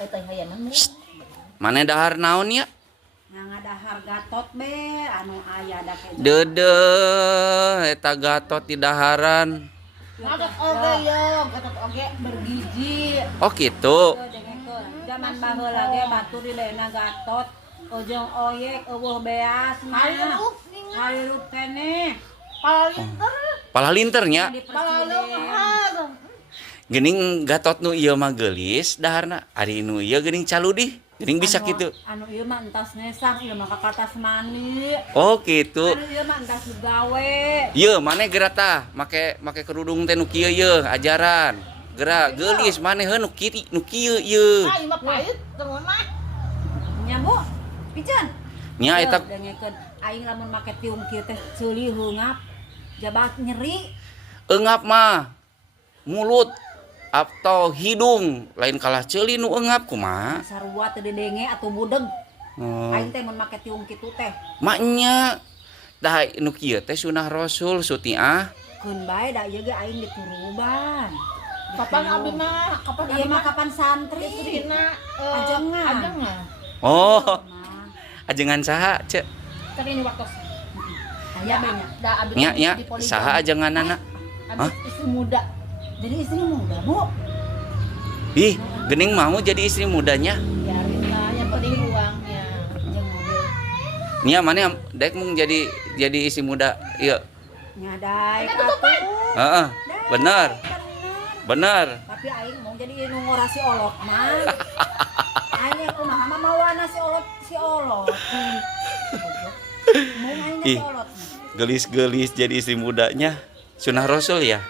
Eta hayang nemu. Mana dahar naon ya? Ngadahar Gatot be anu aya da ke. Dedeh eta Gatot di daharan. Gatot oge yo, gatot oge bergiji. Oh gitu. Zaman baheula ge batur di leuna Gatot. Ojong oyek eueuh beas mah. Halup keneh. Palinter. Pala linternya. Palinter. Gening Gatot nu ieu mah geulis daharna. Ari nu ieu geuning caludih. Geuning bisa kitu. Anu ieu mah entas nesang, ieu mah kakatas mani. Oh gitu. Anu ieu mah entas gawe. Ieu mane geura tah make kerudung teh nu kieu ieu ajaran. Geura geulis mane heuh nu kieu ieu. Ah, ieu mah pait temen mah. Nya Bu, pican. Nya eta dengekeun aing lamun make tiung kieu teh ceuli heungap. Jabat nyeri. eungap mah mulut atau hidung lain kalah ceuli nu eungap kumaha. Sarua teu didenge atuh budeg. Oh. Aing teh mun make tiung kitu teh. Maknya dah nu kieu teh sunah Rasul suti ah. Keun bae da ieu ge aing dituruban. Kapan abi mah? Kapan Ieu mah kapan santri? Istrina Ajengan. ajengan. Oh, Nah, ajengan saha ceuk? Kan ini waktu aya banyak. da abi Nya nya di poligami. saha ajenganana? Abi Hah? istri muda. Jadi istri muda, Bu. Ih, geuning mau jadi istri mudanya. Biarin lah, yang penting uangnya. Jeung mobil. Nya mane daek mung jadi istri muda. Ieu. Nyadai Kan tutupan. Heeh. Bener. Bener. Tapi aing mau jadi nu ngorasi olot mah. Aing kumaha mah mawana si olot. Mau aing Ih. si olot. Gelis-gelis jadi istri mudanya. Sunah Rasul ya.